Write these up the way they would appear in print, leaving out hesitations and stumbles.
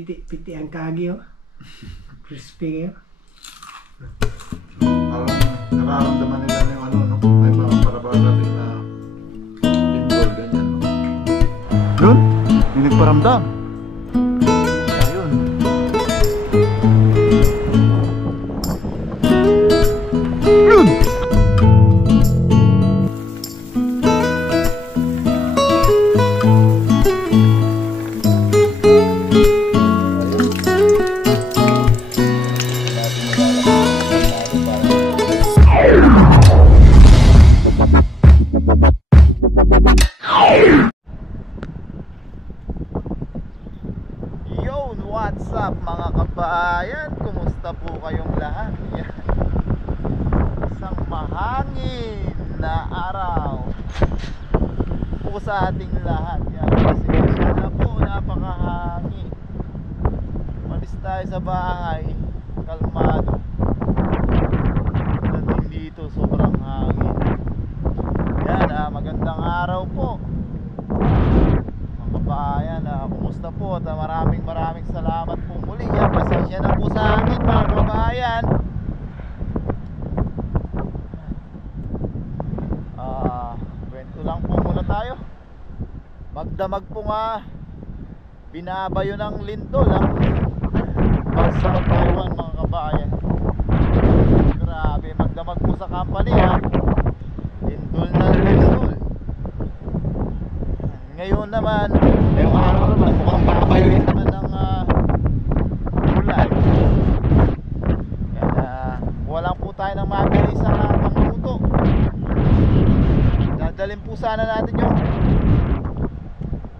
piti ang kagyo. Crispy kayo. Parang nararamdaman nila na yung ano, no? May mga parabara natin na lindol, ganyan, no? Yun, yung nagparamdam. Ayun. Yun! Yo, what's up mga kabayan? Kumusta po kayong lahat? Yan. Isang mahangin na araw po sa ating lahat. Yan. Kasi na po, napakahangin. Malis tayo sa bahay, kalmado. Dating dito, sobrang hangin. Yan, magandang araw po kabayan. Kumusta po at maraming salamat po muli. Yan, pasensya na po sa akin mga kabayan. Kwento lang po muna tayo. Magdamag po nga binabayo ng lindol sa Taiwan mga kabayan. Grabe, magdamag po sa company lindol na lindol. Ngayon naman, ngayong araw naman, mukhang babayuin naman ng ulan. Yan, walang po tayo ng mabili sa pangluto. Dadalhin po sana natin yung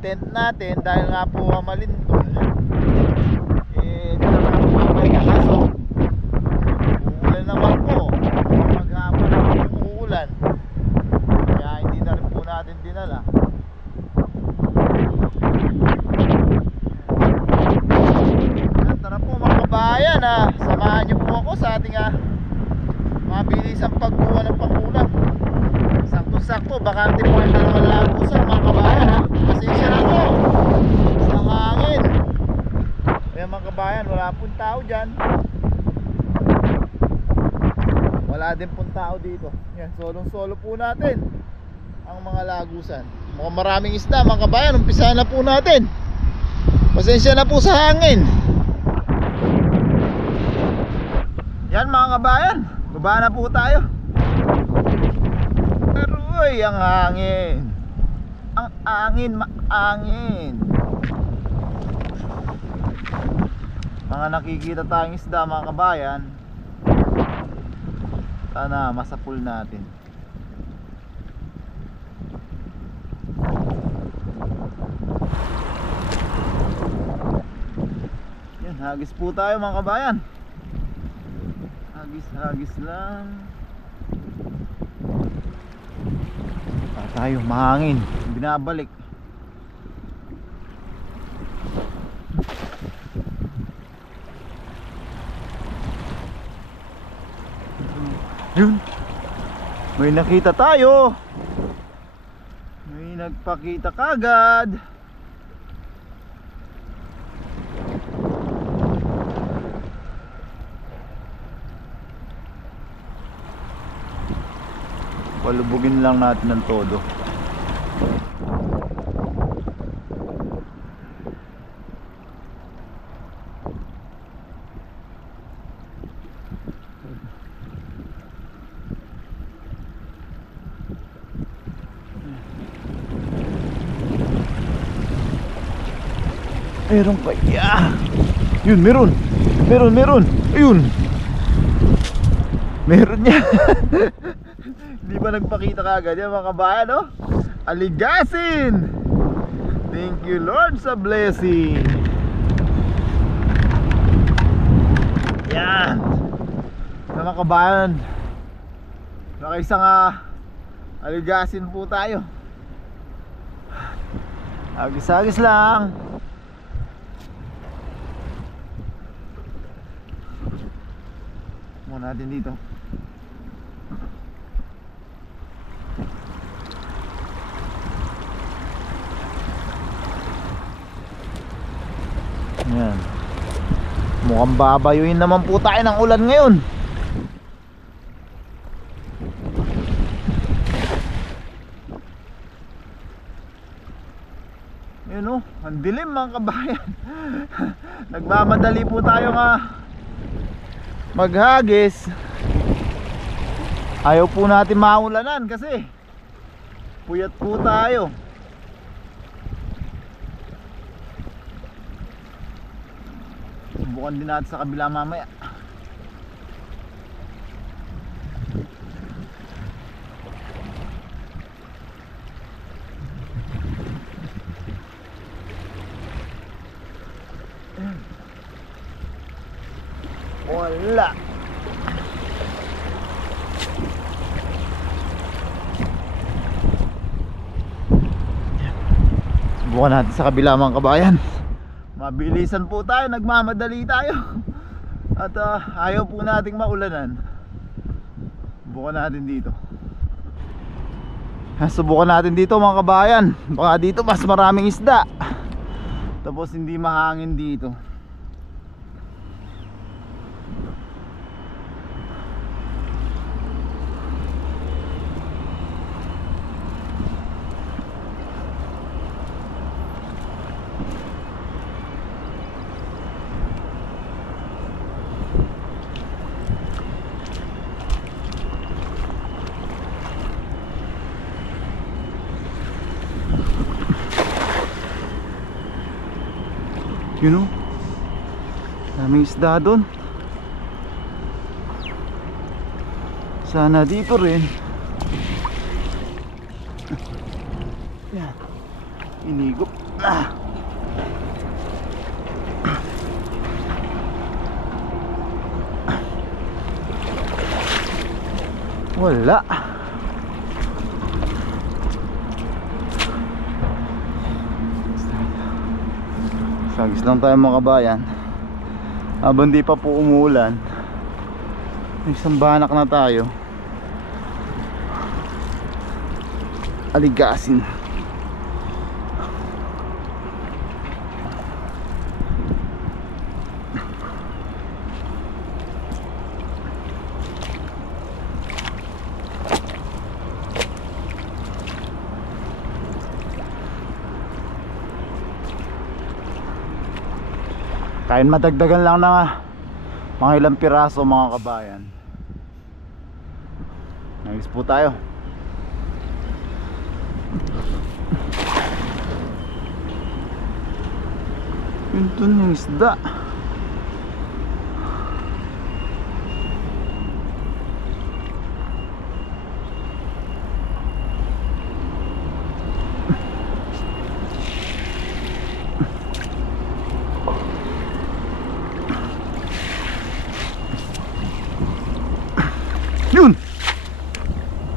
tent natin dahil nga po malindol. Dala na po mapahinga kaso uulan naman po. Maghapon naman po uulan. Kaya hindi na rin po natin dinala. Tara po mga kabayan, samahan niyo po ako sa ating mabilisang pagkuha ng pangulam. Sakto-sakto, bakante po yung dalawang lagusan mga kabayan Pasensya na po sa hangin. Kaya mga kabayan, wala pong tao dyan. Wala din pong tao dito. Yan, solong-solo po natin ang mga lagusan. Mukhang maraming isda mga kabayan. Umpisahan na po natin. Pasensya na po sa hangin. Yan mga kabayan, baba na po tayo. Aroy, ang hangin. Ang angin, maangin. Mga nakikita tayong isda mga kabayan. Sana masapul natin. Yan, hagis po tayo mga kabayan. Hagis lang. Tayo, mahangin. Binabalik. Yun. May nakita tayo. May nagpakita kagad. Palubugin lang natin ng todo. Meron kaya. Yun, meron. Ayun. Meron niya. Di ba nagpakita kagad yan mga kabayan, no? Aligasin. Thank you Lord sa blessing. Yan. Mga kabayan, nakaisang aligasin po tayo. Agis-agis lang. Muna natin dito. Yan. Mukhang babayuhin naman po tayo ng ulan ngayon. Yun o, ang dilim mga kabayan. Nagmamadali po tayo nga maghagis. Ayaw po natin maulanan kasi puyat po tayo. Subukan din natin sa kabila mamaya. Wala. Subukan natin sa kabila mga kabayan. Mabilisan po tayo, nagmamadali tayo. At ayaw po nating maulanan. Subukan natin dito. Subukan natin dito mga kabayan. Baka dito mas maraming isda. Tapos hindi mahangin dito. You know, daming isda doon. Sana dito rin. Yan. Inigop. Wala. Sagis lang tayo mga kabayan. Habang di pa po umuulan, may isang banak na tayo. Aligasin. Kain madagdagan lang na mga ilang piraso mga kabayan. Nagis po tayo. Yun dun yung isda.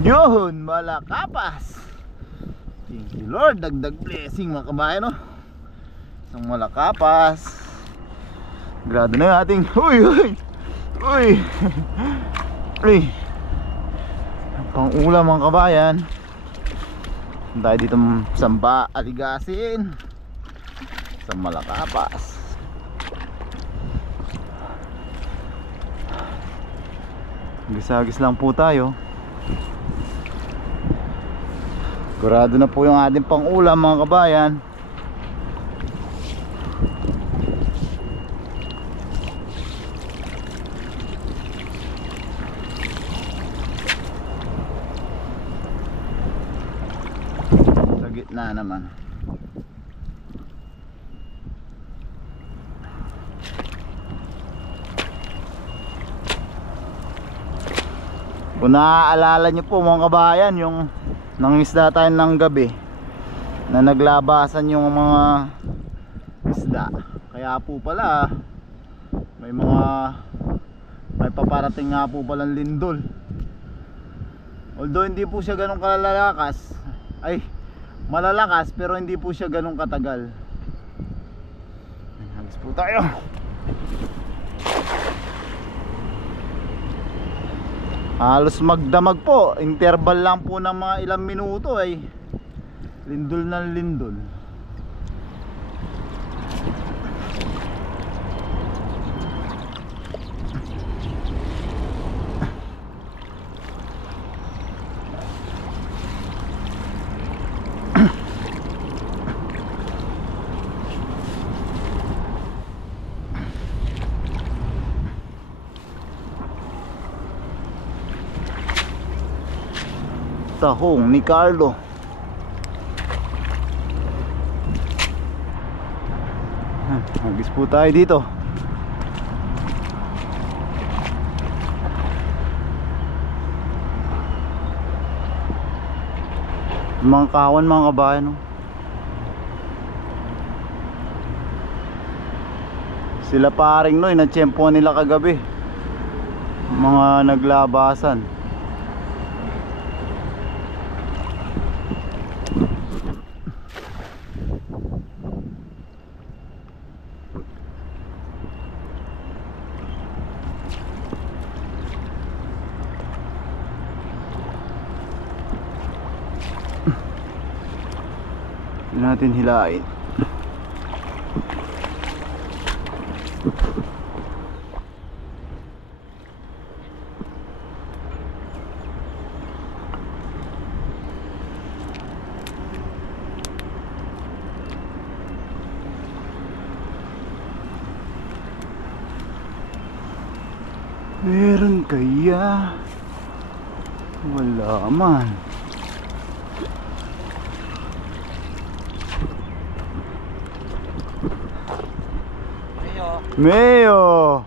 Yun, malakapas. Thank you Lord, dagdag blessing mga kabayan, no? Isang malakapas. Grado na yung ating uy pang ulam mga kabayan. Tayo dito samba aligasin. Isang malakapas. Gisagis lang po tayo. Sigurado na po yung ating pang-ulam mga kabayan. Sa gitna naman. Kung naaalala nyo po mga kabayan, yung nangisda tayo ng gabi na naglabasan yung mga isda. Kaya po pala may paparating nga po palang lindol. Although hindi po siya ganun kalalakas, ay malalakas, pero hindi po siya ganun katagal. Hagis po tayo. Halos magdamag po, interval lang po ng mga ilang minuto ay lindol ng lindol. tahong ni Carlo. Agis po tayo dito. Mga kawan, mga kabayan, no? Sila paring Noy, natsyempo nila kagabi. Mga naglabasan. Hindi natin hilain. Meron kaya? Wala man. Mayo.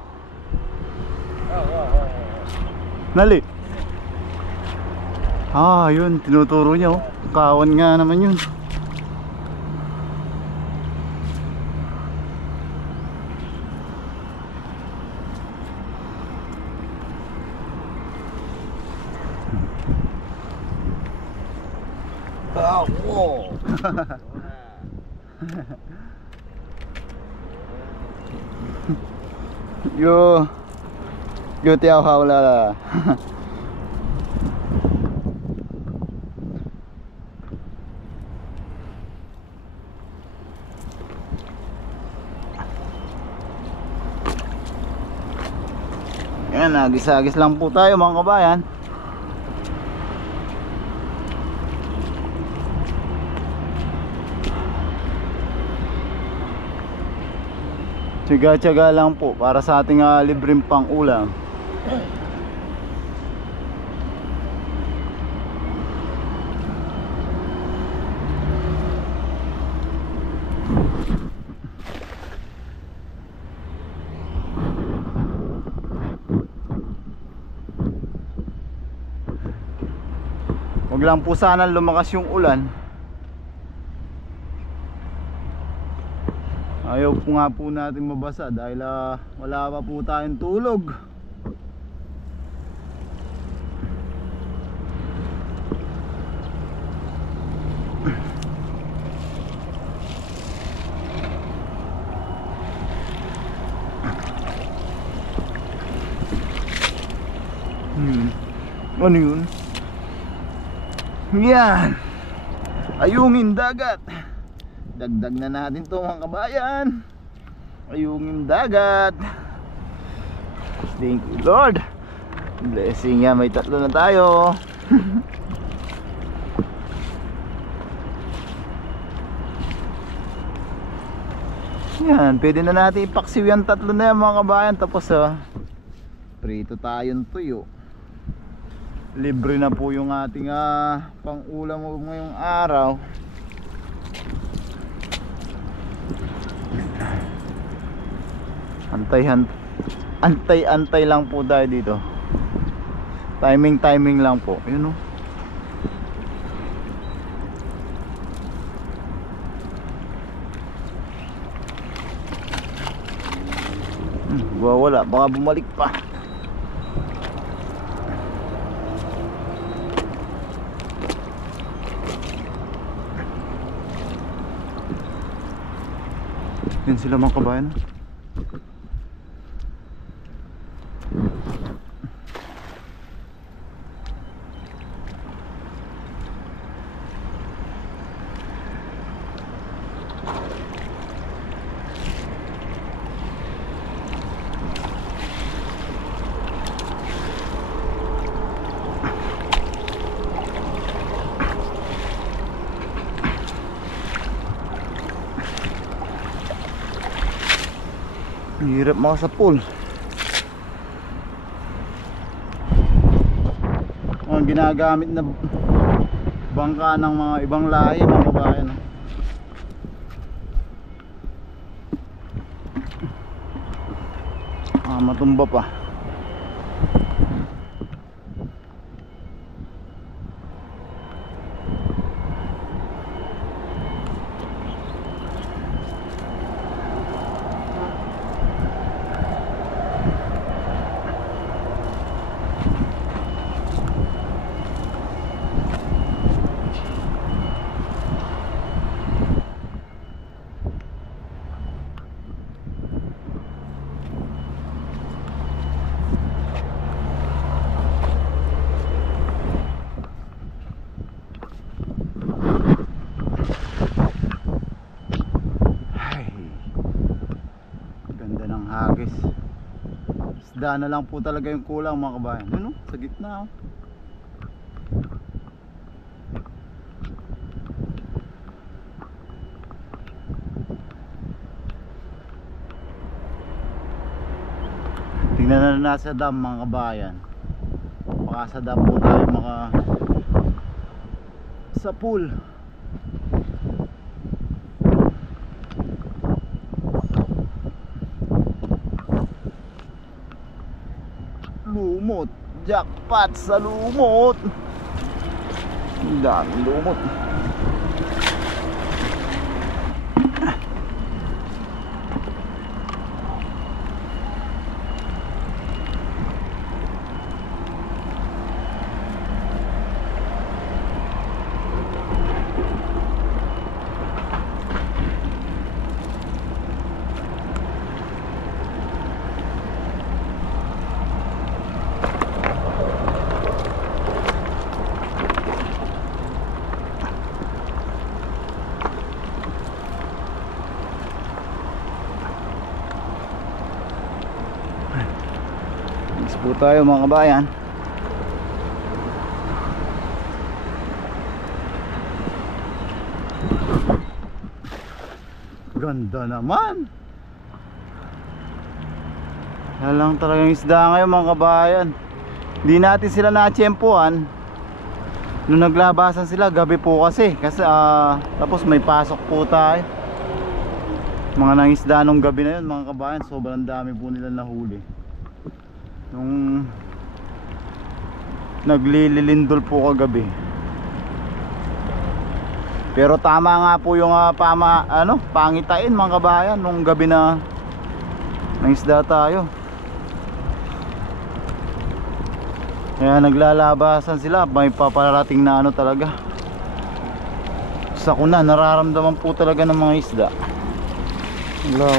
Nali. Yun, tinuturo niya, oh. Kawan nga naman yun. Yo tiao hao la. Yan, agis-agis lang po tayo mga kabayan. Tiyaga-tiyaga lang po para sa ating libreng pang ulam. Huwag lang po sana lumakas yung ulan. Ayaw po nga po natin mabasa dahil wala pa po tayong tulog. Ano yun? Yan, ayungin dagat. Dagdag na natin to mga kabayan. Ayungin dagat. Thank you Lord. Blessing yan, may 3 na tayo. Yan, pwede na natin ipaksiw yan 3 na yan mga kabayan. Tapos prito tayong tuyo. Libre na po yung ating pang ulam ngayong araw. Antay lang po tayo dito. Timing lang po. Ayun, oh. Wala, baka bumalik pa. Yan sila mga kabayan. Hirap mga sa pool. Mga ginagamit na bangka ng mga ibang lahi mga kabayan. Matumba pa. Hagis. Isda na lang po talaga yung kulang mga kabayan. Ano? Sa gitna oh. Tingnan na nasa dam mga kabayan. Baka sa dam po tayo sa pool. Lumot, jackpot sa lumot. Ang daming lumot. Po tayo mga kabayan. Ganda naman. Lang talagang isda ngayon mga kabayan. Hindi natin sila natsyempohan nung naglabasan sila gabi po kasi tapos may pasok po tayo. Mga nangisda nung gabi na yun mga kabayan, sobrang dami po nila nahuli. Nung naglililindol po kagabi. Pero tama nga po yung pangitain mga kabayan nung gabi na nangisda tayo. Kaya naglalabasan sila, may paparating na talaga. Sa kuna nararamdaman po talaga ng mga isda. Hello.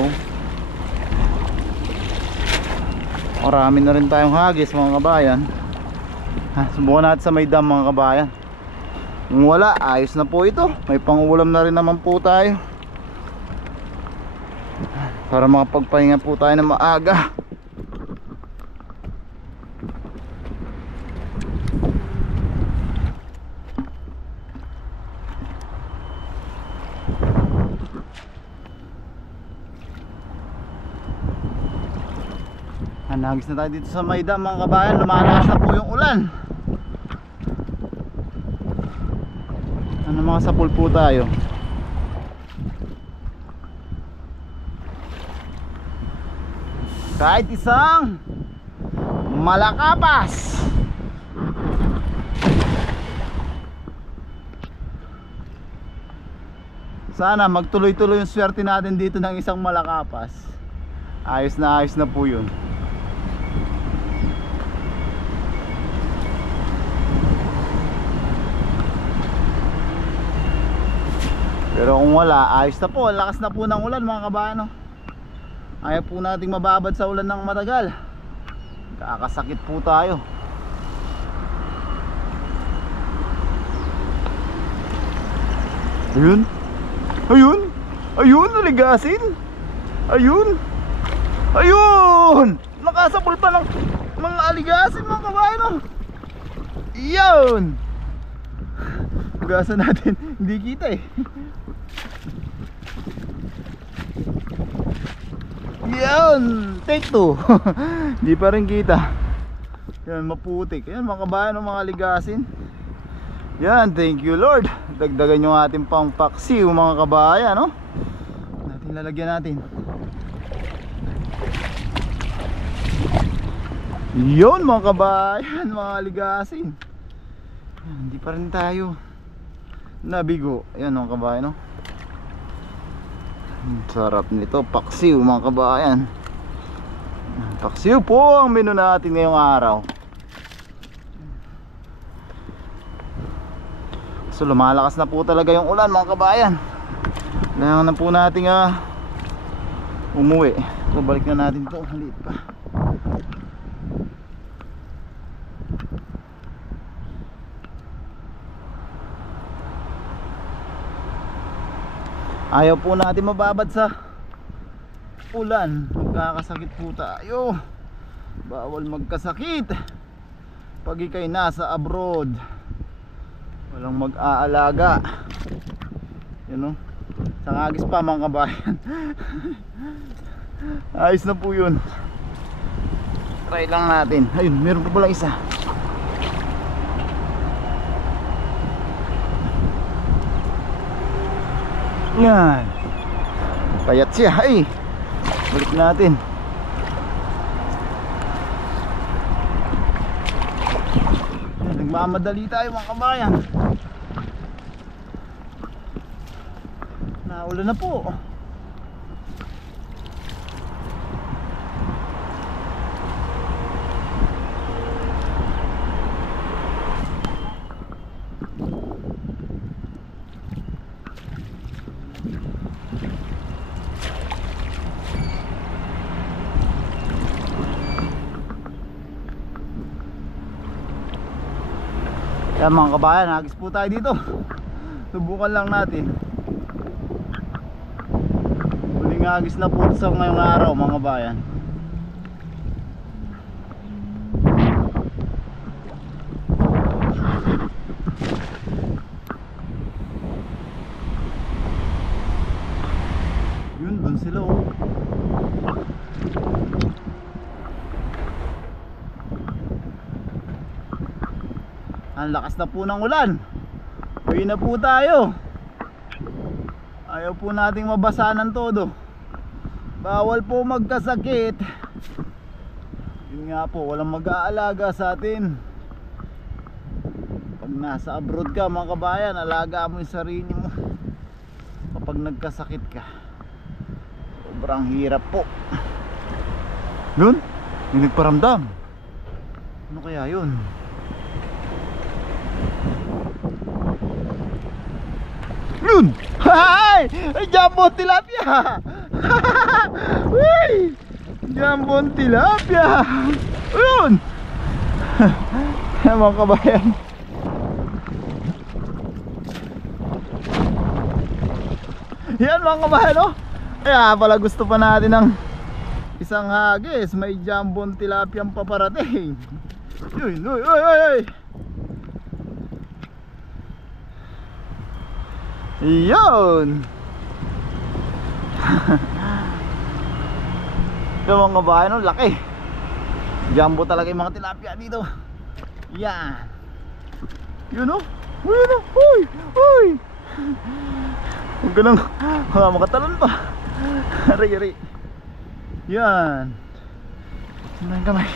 Marami na rin tayong hagis mga kabayan. Subukan natin sa may dam mga kabayan. Kung wala, ayos na po ito. May pangulam na rin naman po tayo para makapagpahinga po tayo na maaga. Nagis na tayo dito sa may dam mga kabayan. Lumalakas na po yung ulan. Mga sapul po tayo. Kahit isang malakapas. Sana magtuloy-tuloy yung swerte natin dito ng isang malakapas. Ayos na po yun. Pero kung wala, ayos na po. Lakas na po ng ulan mga kabayan. Ayaw po nating mababad sa ulan ng matagal. Kakasakit po tayo. Ayun. Ayun. Ayun, naligasin. Ayun. Ayun. Nakasapul pa ng mga aligasin mga kabayan. Iyon. Hugasan natin. Hindi kita eh. Yan, take 2. Di pa rin kita. Yan, maputik. Yan mga kabayan, mga ligasin. Yan, thank you Lord. Dagdagan yung ating pang paksiw mga kabayan, no? Natin lalagyan natin. Yun mga kabayan, mga ligasin. Hindi pa rin tayo nabigo. Ayan mga kabayan, no? Sarap nito, paksiw mga kabayan. Paksiw po ang menu natin ngayong araw. So lumalakas na po talaga yung ulan mga kabayan. Kailangan na po natin umuwi. So balik na natin to, maliit pa. Ayaw po natin mababad sa ulan. Magkakasakit po tayo. Bawal magkasakit pag ikay nasa abroad. Walang mag-aalaga. Yun, no? Sangagis pa mga kabayan. Ayos na po yun. Try lang natin. Ayun, meron pa palang isa. Yan. Payat siya. Ay, balik natin. Nagmamadali tayo mga kabayan. Naulan na po. Yan mga kabayan, hagis po tayo dito. Subukan lang natin. Huling hagis na po sa ngayong araw mga kabayan. Yun, dun sila oh. Ang lakas na po ng ulan. Uwi na po tayo. Ayaw po nating mabasa ng todo. Bawal po magkasakit. Yun nga po, walang mag-aalaga sa atin. Pag nasa abroad ka mga kabayan, alaga mo yung sarili mo. Kapag nagkasakit ka, sobrang hirap po. Yun, may nagparamdam. Ano kaya yun? Yun! Hay! Jumbo tilapia! Uy! Jumbo tilapia! Yun! Mga kabayan. Yan mga kabayan, oh! Kaya pala gusto pa natin ng isang hagis. May jumbo tilapia ang paparating. Yun! Uy! Uy! Uy! Uy! Yun. Ito mga kabayan, oh, laki. Jumbo talaga yung mga tilapia dito. Yan. Yun oh. Yun oh. Uy. Uy. Huwag ka nang makatalon pa. Ari. Yan. Sinayin kamay.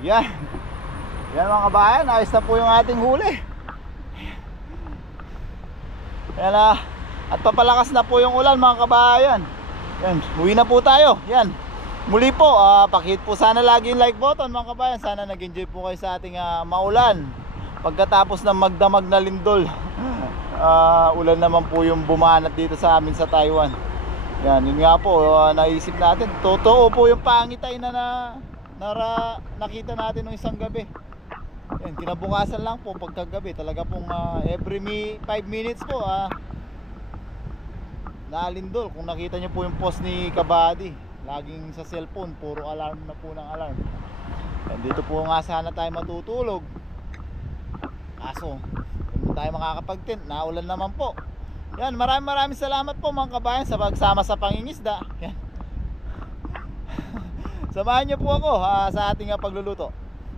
Yan. Yan mga kabayan, ayos na po yung ating huli. Yan na. At papalakas na po yung ulan mga kabayan. Yan, uwi na po tayo. Yan. Muli po, pakihit po sana lagi yung like button mga kabayan. Sana nag-enjoy po kayo sa ating maulan. Pagkatapos ng magdamag na lindol. Ulan naman po yung bumanat dito sa amin sa Taiwan. Yan, yun nga po, naisip natin. Totoo po yung pangitay na nakita natin nung isang gabi. Yan, kinabukasan lang po pagkagabi talaga pong every 5 minutes po nalindol. Kung nakita nyo po yung post ni Kabady, laging sa cellphone puro alarm na po ng alarm. Yan, dito po nga sana tayo matutulog, kaso kung tayo makakapag-tent, naulan naman po. Yan, maraming salamat po mga kabayan sa pagsama sa pangingisda. Yan. Samahan niyo po ako sa ating pagluluto.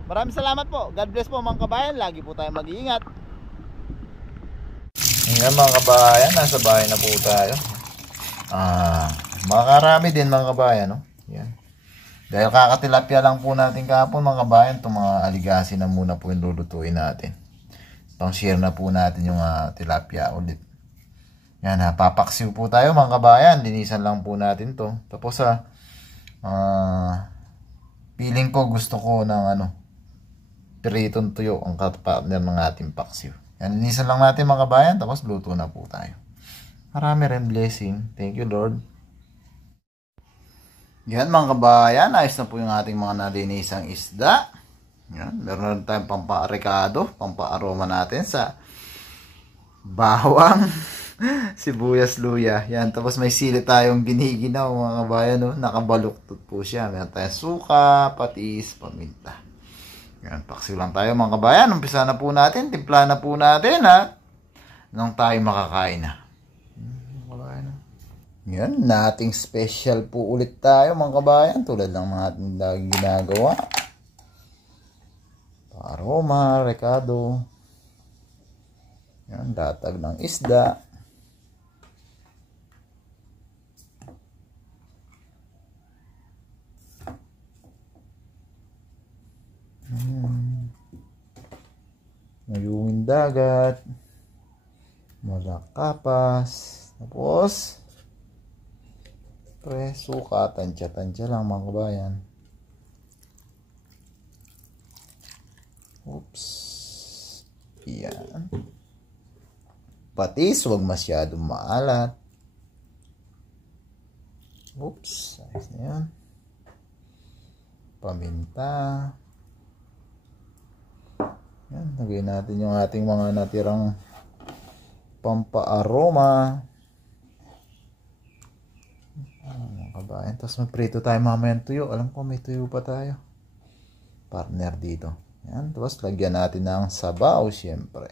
Maraming salamat po. God bless po mga kabayan. Lagi po tayong mag-iingat. Ngayon mga kabayan, nasa bahay na po tayo. Makarami din mga kabayan, no? Yan. Dahil kakatilapia lang po natin kahapon mga kabayan, itong mga aligasi na muna po yung lulutuin natin. Pang share na po natin yung tilapia ulit. Yan, papaksiw po tayo mga kabayan. Linisan lang po natin to. Tapos feeling ko gusto ko ng piritong tuyo ang partner ng ating paksiw. Yan, linisan lang natin mga kabayan. Tapos luto na po tayo. Marami rin blessing. Thank you Lord. Yan mga kabayan, ayos na po yung ating mga nalinisang isda. Yan, meron tayong pampa-rekado, pampa-aroma natin sa bawang, sibuyas, luya. Yan, tapos may sili tayong giniginaw mga kabayan, no? Nakabaluktot po siya. Meron tayong suka, patis, paminta. Yan, paksiw lang tayo mga kabayan. Umpisa na po natin, timpla na po natin nang tayo makakain na. Yan, nating special po ulit tayo mga kabayan. Tulad ng mga ating lagi ginagawa. Aroma, rekado. Yan, datag ng isda. Mayungin dagat. Malakapas. Tapos suka, tansya-tansya lang mga kabayan. Oops. Yan. Patis, huwag masyadong maalat. Oops. Ayos na yan. Paminta. Yan. Lagay natin yung ating mga natirang pampa-aroma. Kabayan. Tapos magprito tayo mamaya ng tuyo. Alam ko may tuyo pa tayo. Partner dito. Yan. Tapos lagyan natin ng sabaw syempre.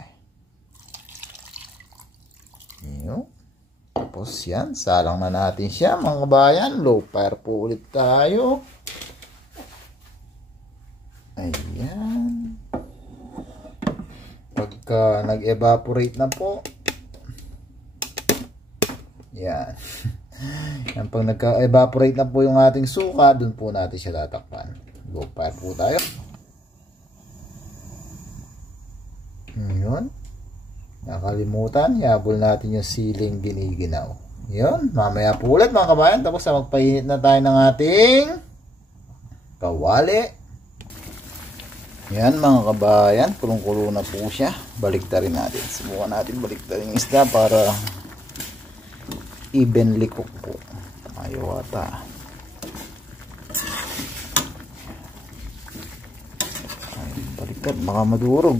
Yan. Tapos yan. Salang na natin siya mga kabayan. Low fire po ulit tayo. Ayan. Pagka nag-evaporate na po. Yan. Yan, pag nagka-evaporate na po yung ating suka, dun po natin siya tatakpan. Low fire po tayo. Yun. Nakalimutan, yabol natin yung siling giniginaw. Yun, mamaya po ulit mga kabayan. Tapos magpainit na tayo ng ating kawali. Yan mga kabayan, kulong-kulo na po siya. Baliktarin natin. Subukan natin baliktarin yung isda para evenly cook po. Ayaw ata. Ay, baliktad, baka madurog.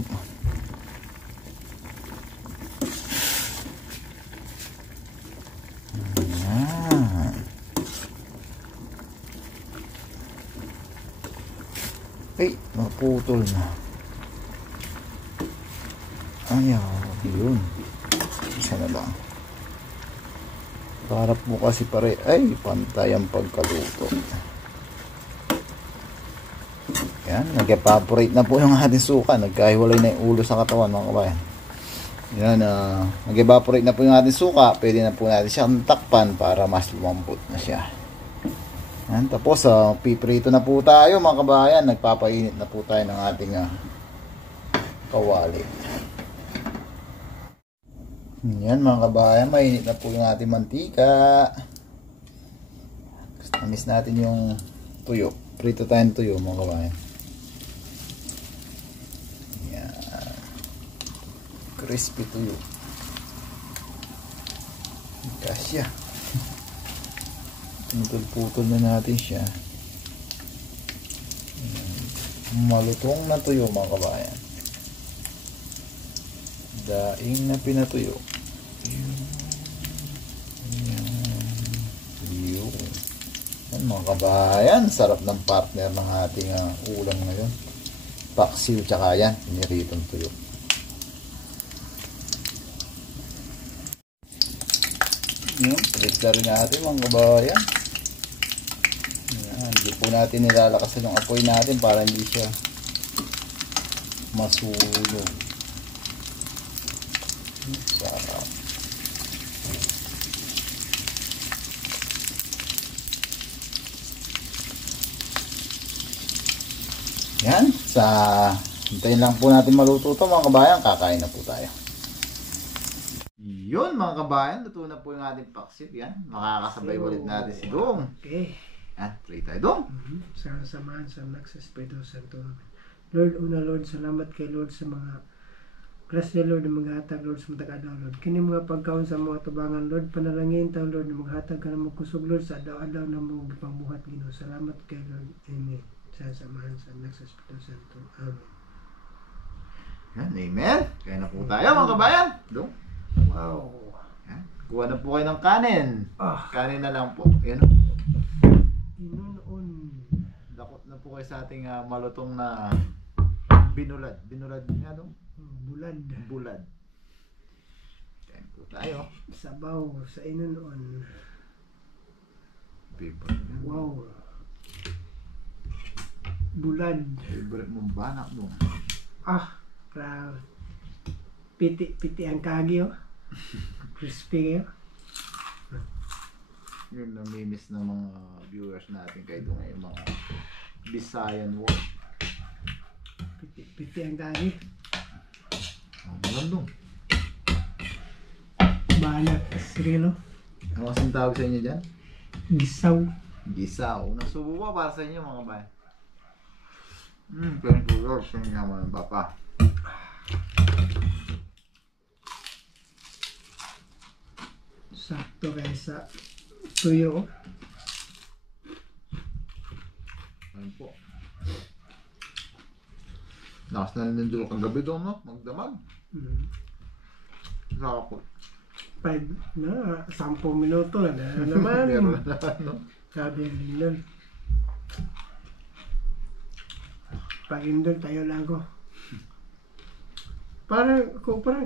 Ayan. Ay, naputol na. Ayaw, yun. Isa na lang. Para po kasi pare, ay pantay ang pagkaluto. Yan, nag-evaporate na po yung ating suka. Nagkahiwalay na yung ulo sa katawan mga kabayan. Yan, nag-evaporate na po yung ating suka. Pwede na po natin siyang takpan para mas lumambot na siya. Yan, tapos piprito na po tayo mga kabayan. Nagpapainit na po tayo ng ating kawali. Yan mga kabayan, mainit na po yung ating mantika. Tamis natin yung tuyo. Prito tayo ng tuyo mga kabayan. Yan. Crispy tuyo. Kasya. Putol-putol na natin siya. Malutong na tuyo mga kabayan. Daing na pinatuyo. Yan mga kabayan, sarap ng partner ng ating ulam ngayon. Paksiw tsaka yan, piniritong tuyo. Yan, palit na rin natin mga kabayan. Yan. Hindi po natin nilalakasan yung apoy natin para hindi siya masunog. Sarap. Yan, hintayin lang po natin maluto ito mga kabayan, kakain na po tayo. Yun mga kabayan, luto na po yung ating paksiw. Yan, makakasabay ulit natin si Dong. Okay. Yan, play tayo Dong. Sa samahan sa anak sa Espiritu Santo. Lord, una Lord, salamat kay Lord sa mga grasya Lord na maghatag Lord sa matag-adaw Lord. Kini mga pagkaon sa mga tubangan Lord, panalangin tayo Lord na maghatag ka na magkusog Lord sa adaw-adaw na mong pangbuhat Ginoo. Salamat kay Lord. Amen. Sa samahan sa anak sa Espiritu Santo. Amen. Yan, amen. Kaya na po tayo mga kabayan. Dong. Wow. Yan, kuha na po kayo ng kanin. Kanin na lang po. Yan o. Inunon. Dakot na po kayo sa ating malutong na binulad. Binulad nga Dong. Bulad. Bulad. Kaya po tayo. Sabaw sa inunon. Favorite. Wow. Bulad. Favorite mong banak mo. Proud. Piti ang kagi oh. Crispy oh. Yung namimiss ng mga viewers natin kayo doon ngayon, mga Bisayan word. Piti ang kagi. Alam Dong. Banat. Srilo. Ano kasing tawag sa inyo dyan? Gisaw. Gisaw. Nasubo pa para sa inyo mga kabayan. Thank you Lord sa inyo naman ng Papa. Sakto kayo sa tuyo oh. Ayun po. Lakas na nindulok ang gabi doon, no? Magdamag. Saka po. 5 na, 10 minuto na naman. Meron na naman, no? Sabi rin doon. Pag-indol tayo lang ko. Parang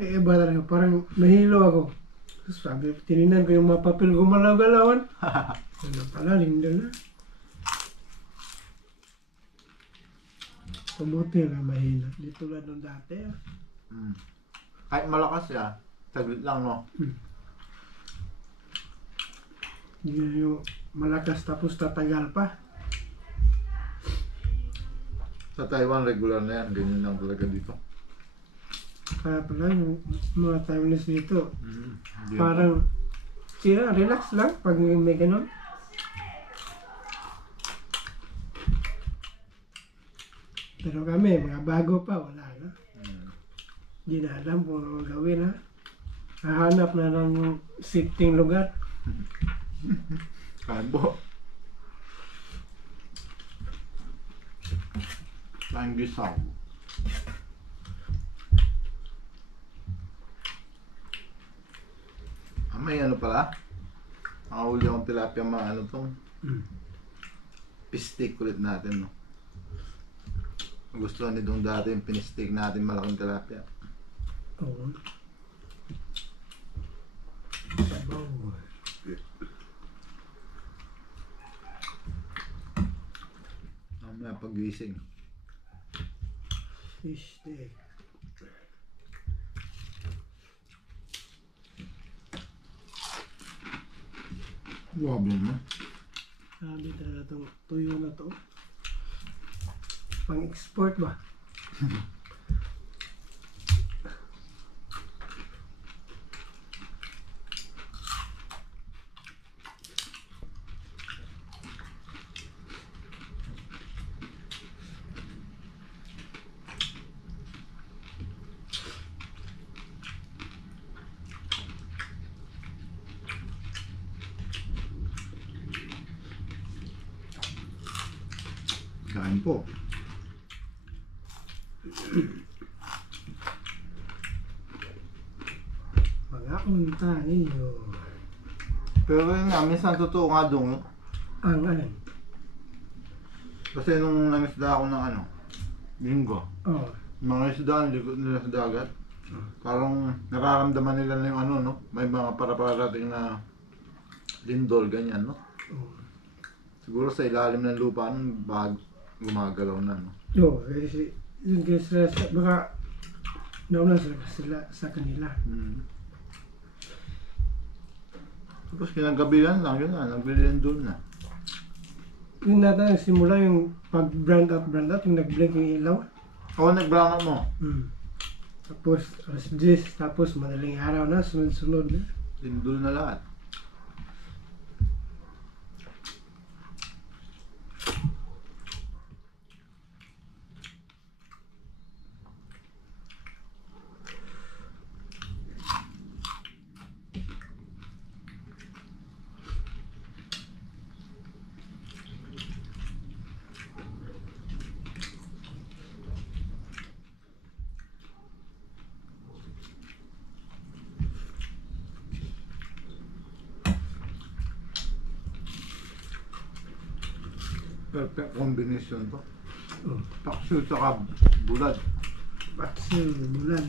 kaiba talaga. Parang nahilo ako. Sabi, tininan ko yung mga papel gumalaw-galawan. Ano pala, lindol na. Pabuti na mahina. Di tulad nung dati ah. Kahit malakas siya, saglit lang, no? Hindi na yung malakas tapos tatagal pa. Sa Taiwan, regular na yan. Ganyan lang talaga dito. Kaya pala yung mga Taiwanese dito, parang sila relax lang pag may ganun. Pero kami, mga bago pa, wala na. Hindi na alam kung ano gawin ha. Hahanap na ng sitting lugar. Kain po. Tayong gisaw. May ano pala? Nakahuli akong tilapia mga ano tong pistik ulit natin, no? Gusto ni Dong dati yung pinistik natin malaking tilapia. Oo. Sabaw. Mamaya pag-gising. Fish steak. Grabe naman. Sabi talaga itong tuyo na to. Pang-export ba? Kain po. Mga unta ninyo. Pero yun nga, minsan totoo nga Dong. Ang alin? Kasi nung nangisda ako ng ano, linggo. Oh. Mga isda, nila sa dagat. Parang nararamdaman nila na yung ano, no? May mga para-parating na lindol, ganyan, no? Oh. Siguro sa ilalim ng lupa nun, gumagalaw na, no? Oo, kasi yun kasi baka nauna sila sa kanila. Tapos kinagabihan lang, yun na, nagbilin doon na. Yun natin simula yung pag-brand out, yung nag-blink yung ilaw. Oo, nag-brown out mo. Tapos alas 10, tapos madaling araw na, sunod-sunod na. Lindol na lahat. Perfect combination to. Paksiw tsaka bulad. Paksiw, bulan.